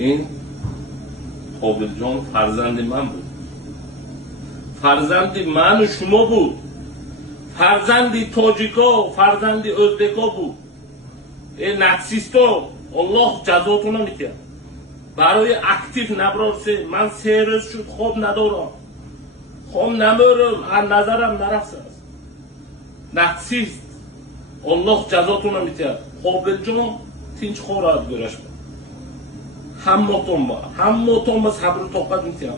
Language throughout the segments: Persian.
این قابل جان فرزند من بود، فرزند من و شما بود، فرزند تاجیکا، فرزند ازبکا بود. این نکسیستا الله جزاتون رو میتید. برای اکتیو نبرارسه من 3 روز شد خواب ندارم، خواب نمیرم، از نظرم نرفته است. نکسیست الله جزاتون رو میتید. قابل جان تینچ خوراد گرش بود. همه با صبر و طاقت میتیم.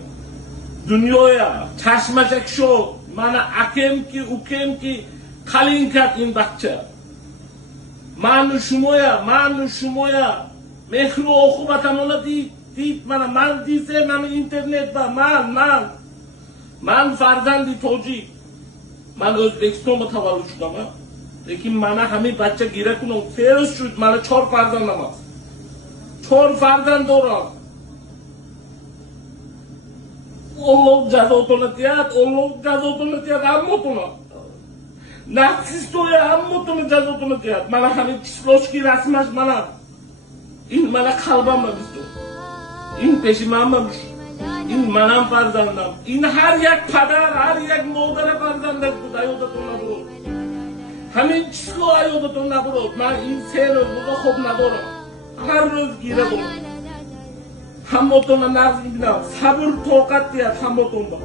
دنیایا چشمشک شد من اکم کی اوکم کی خلین کرد این بچه. من و شمایا مخلو آخوبتمانه دید من دیزه من اینترنت با من فرزندی تاجیک، من ازبکستان با تولد شدم. لیکن من همین بچه گیره کنم 3 روز شد من 4 فرزندم است، 4 فرزند دارم. الله جزاتون دید همتون نکسیستوی همتون جزاتون دید. من همین چسلاشکی رسمش منم، این من قلبم بستو، این پیشی من بمش، این منم فرزندم. این هر یک پدر هر یک مادر فرزندش بود. ایادتون نبرود همین چیزو ایادتون نبرود. من این 3 روز روزا خوب ندارم، هر روز گیره دارم. همتون نرز میبینم صبر طاقت دید همتون با